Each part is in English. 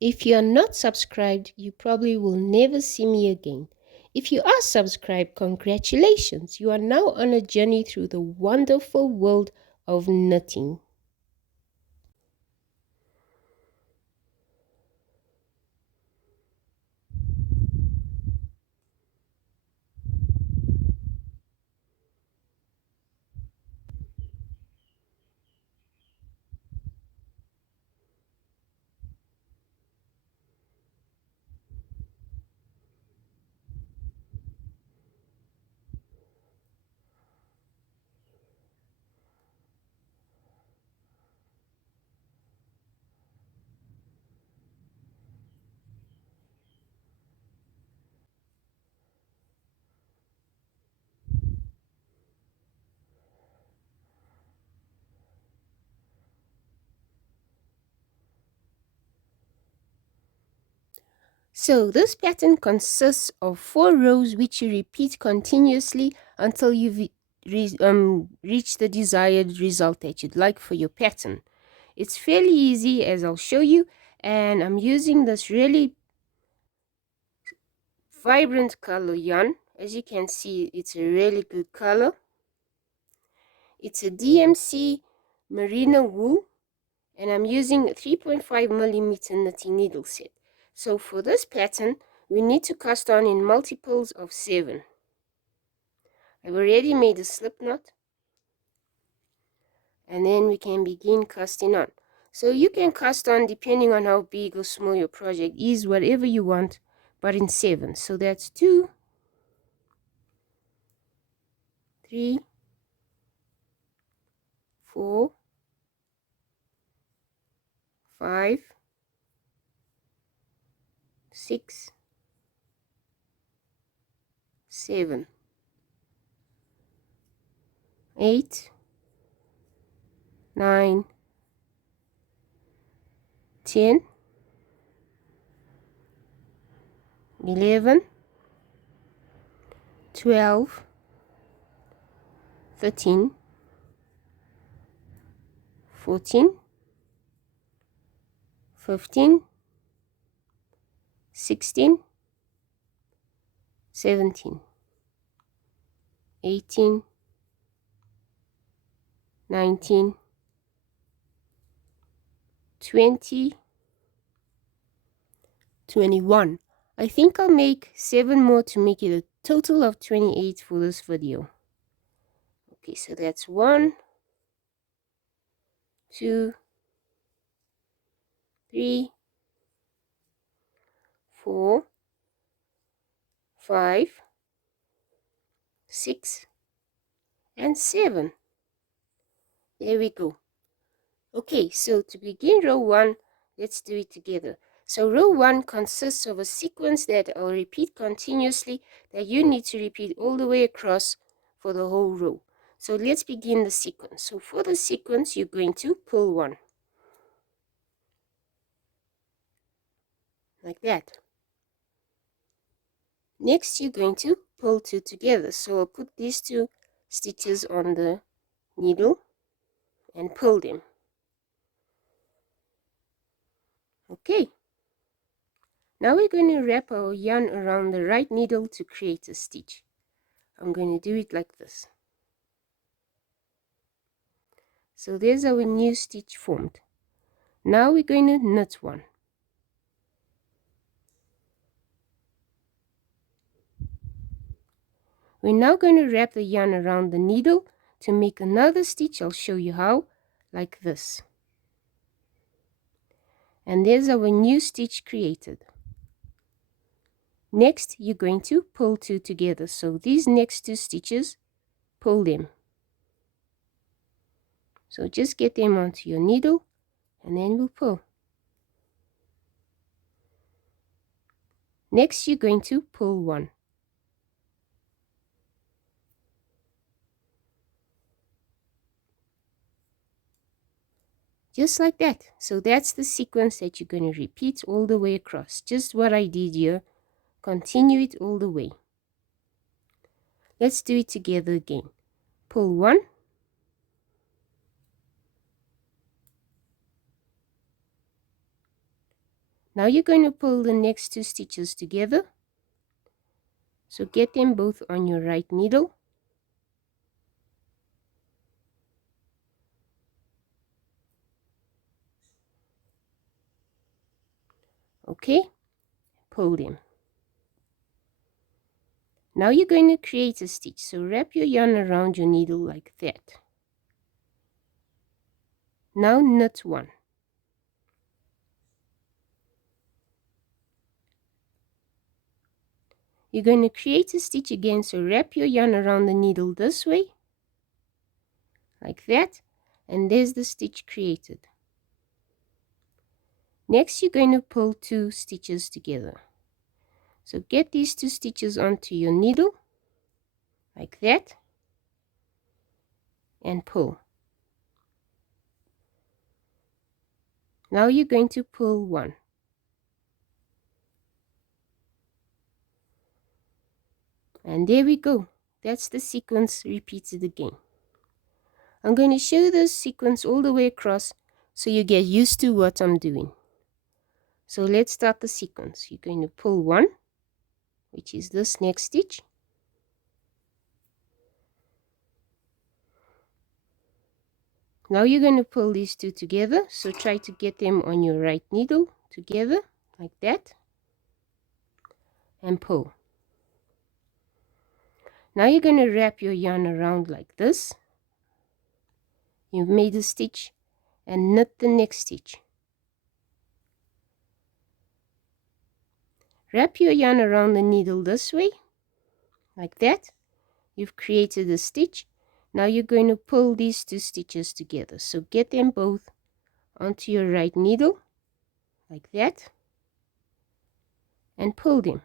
If you are not subscribed, you probably will never see me again. If you are subscribed, congratulations! You are now on a journey through the wonderful world of knitting. So this pattern consists of 4 rows which you repeat continuously until you've reached the desired result that you'd like for your pattern. It's fairly easy, as I'll show you, and I'm using this really vibrant color yarn. As you can see, it's a really good color. It's a DMC merino wool, and I'm using a 3.5 millimeter knitting needle set. So for this pattern, we need to cast on in multiples of 7. I've already made a slip knot, and then we can begin casting on. So you can cast on depending on how big or small your project is, whatever you want, but in 7. So that's 2, 3, 4, 5, 6, 7, 8, 9, 10, 11, 12, 13, 14, 15, 16, 17, 18, 19, 20, 21. I think I'll make 7 more to make it a total of 28 for this video. Okay, so that's 1, 2, 3, 4, 5, 6, and 7. There we go. Okay, so to begin row 1, let's do it together. So row 1 consists of a sequence that I'll repeat continuously, that you need to repeat all the way across for the whole row. So let's begin the sequence. So for the sequence, you're going to pull 1. Like that. Next, you're going to pull 2 together. So I'll put these 2 stitches on the needle and pull them. Okay. Now we're going to wrap our yarn around the right needle to create a stitch. I'm going to do it like this. So there's our new stitch formed. Now we're going to knit 1. We're now going to wrap the yarn around the needle to make another stitch. I'll show you how, like this. And there's our new stitch created. Next, you're going to pull 2 together. So these next 2 stitches, pull them. So just get them onto your needle and then we'll pull. Next, you're going to pull 1. Just like that. So that's the sequence that you're going to repeat all the way across. Just what I did here. Continue it all the way. Let's do it together again. Pull 1. Now you're going to pull the next 2 stitches together. So get them both on your right needle. Okay, pull them. Now you're going to create a stitch. So wrap your yarn around your needle like that. Now knit 1. You're going to create a stitch again, so wrap your yarn around the needle this way, like that, and there's the stitch created. Next, you're going to pull 2 stitches together. So get these 2 stitches onto your needle, like that, and pull. Now you're going to pull 1. And there we go. That's the sequence repeated again. I'm going to show this sequence all the way across so you get used to what I'm doing. So let's start the sequence. You're going to pull 1, which is this next stitch. Now you're going to pull these 2 together, so try to get them on your right needle together, like that, and pull. Now you're going to wrap your yarn around like this. You've made a stitch and knit the next stitch. Wrap your yarn around the needle this way, like that. You've created a stitch. Now you're going to pull these 2 stitches together. So get them both onto your right needle, like that, and pull them.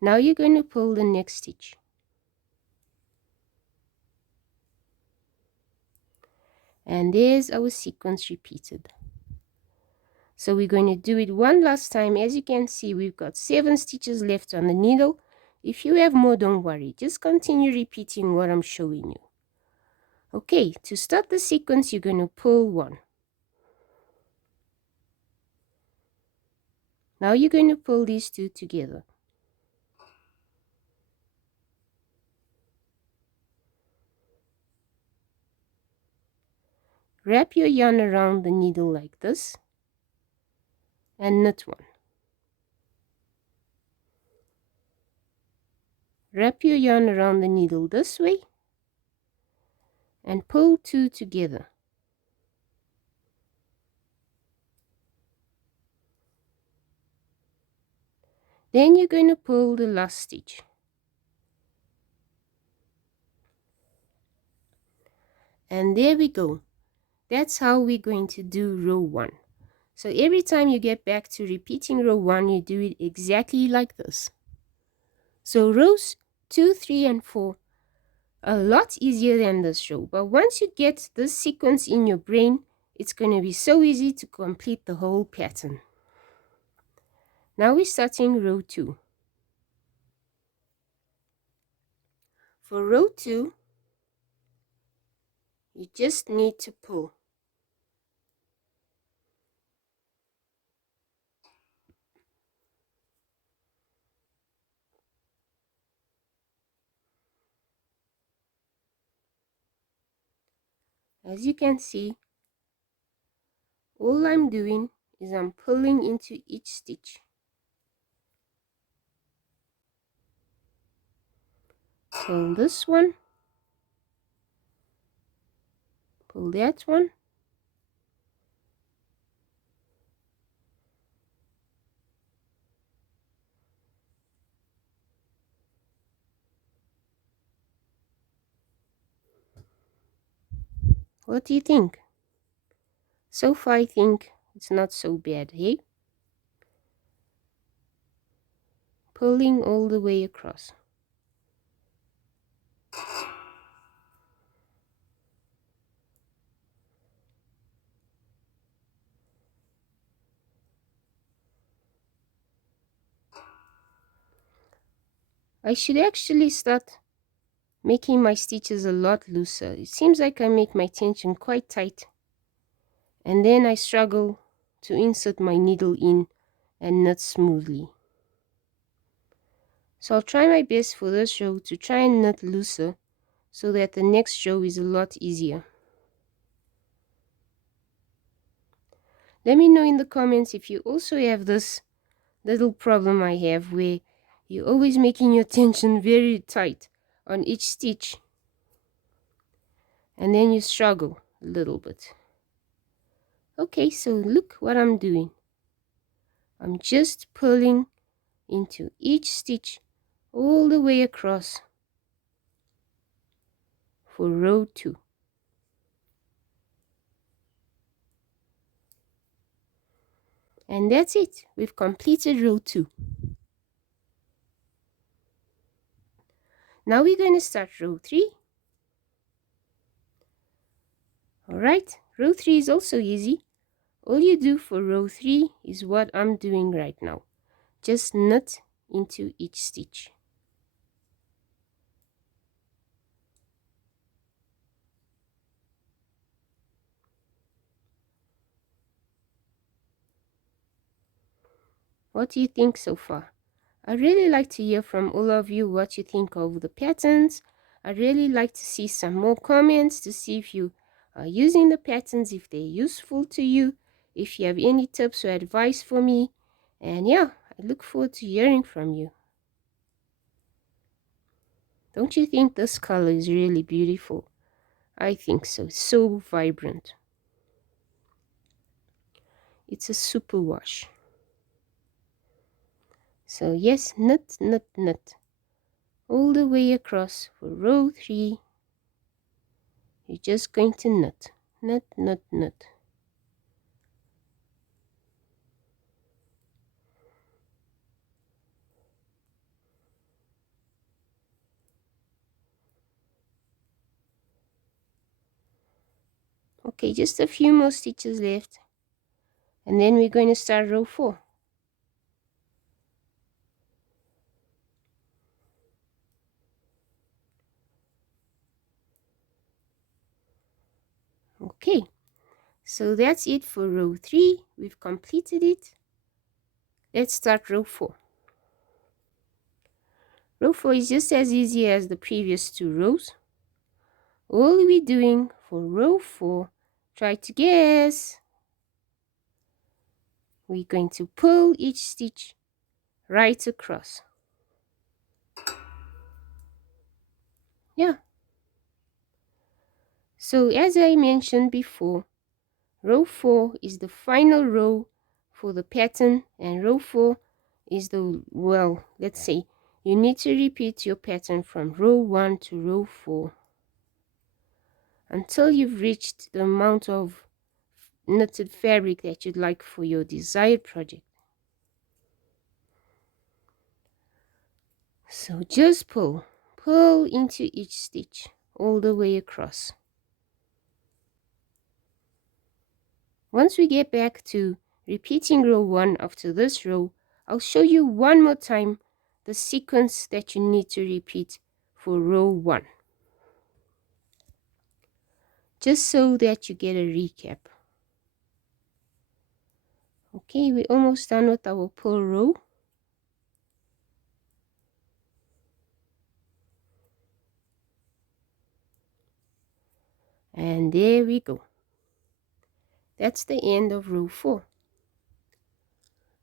Now you're going to pull the next stitch. And there's our sequence repeated. So we're going to do it one last time. As you can see, we've got 7 stitches left on the needle. If you have more, don't worry. Just continue repeating what I'm showing you. Okay, to start the sequence, you're going to pull 1. Now you're going to pull these 2 together. Wrap your yarn around the needle like this and knit 1. Wrap your yarn around the needle this way and pull 2 together. Then you're going to pull the last stitch. And there we go. That's how we're going to do row 1. So every time you get back to repeating row 1, you do it exactly like this. So rows 2, 3, and 4 are a lot easier than this row. But once you get this sequence in your brain, it's going to be so easy to complete the whole pattern. Now we're starting row 2. For row 2, you just need to pull. As you can see, all I'm doing is I'm pulling into each stitch. Pull this one, pull that one, what do you think? So far I think it's not so bad, hey? Pulling all the way across. I should actually start making my stitches a lot looser. It seems like I make my tension quite tight and then I struggle to insert my needle in and knit smoothly. So I'll try my best for this row to try and knit looser so that the next row is a lot easier. Let me know in the comments if you also have this little problem I have, where you're always making your tension very tight on each stitch and then you struggle a little bit. Okay, so look what I'm doing. I'm just pulling into each stitch all the way across for row 2. And that's it. We've completed row 2. Now we're going to start row 3. Alright, row 3 is also easy. All you do for row 3 is what I'm doing right now. Just knit into each stitch. What do you think so far? I'd really like to hear from all of you what you think of the patterns. I'd really like to see some more comments to see if you are using the patterns, if they're useful to you, if you have any tips or advice for me. And yeah, I look forward to hearing from you. Don't you think this color is really beautiful? I think so. It's so vibrant. It's a super wash. So yes, knit, knit, knit. All the way across for row 3. You're just going to knit, knit, knit, knit. Okay, just a few more stitches left. And then we're going to start row 4. Okay, so that's it for row 3. We've completed it. Let's start row 4. Row 4 is just as easy as the previous 2 rows. All we're doing for row 4, try to guess. We're going to pull each stitch right across. Yeah. So as I mentioned before, row 4 is the final row for the pattern, and row 4 is the, well, let's say you need to repeat your pattern from row 1 to row 4 until you've reached the amount of knitted fabric that you'd like for your desired project. So just pull into each stitch all the way across. Once we get back to repeating row 1 after this row, I'll show you one more time the sequence that you need to repeat for row 1, just so that you get a recap. Okay, we're almost done with our pull row. And there we go. That's the end of row 4.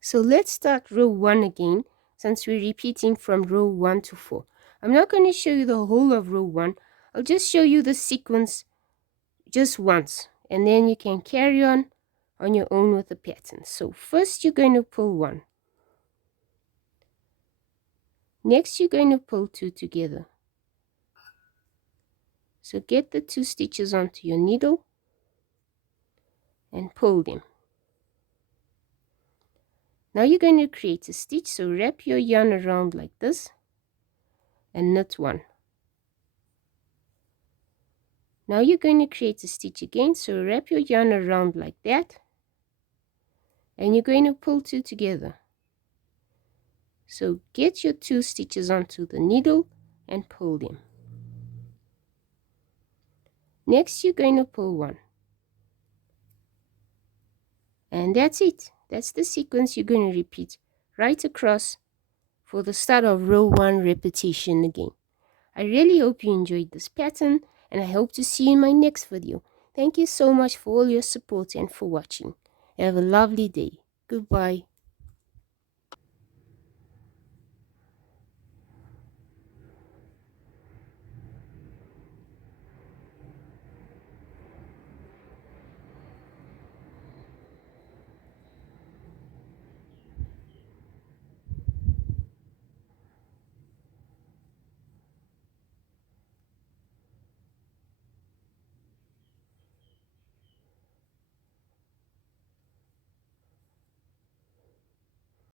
So let's start row 1 again, since we're repeating from row 1 to 4. I'm not going to show you the whole of row 1. I'll just show you the sequence just once, and then you can carry on your own with the pattern. So first you're going to pull 1. Next you're going to pull 2 together. So get the 2 stitches onto your needle and pull them. Now you're going to create a stitch, so wrap your yarn around like this and knit 1. Now you're going to create a stitch again, so wrap your yarn around like that and you're going to pull 2 together. So get your 2 stitches onto the needle and pull them. Next you're going to pull 1. And that's it. That's the sequence you're going to repeat right across for the start of row 1 repetition again. I really hope you enjoyed this pattern, and I hope to see you in my next video. Thank you so much for all your support and for watching. Have a lovely day. Goodbye.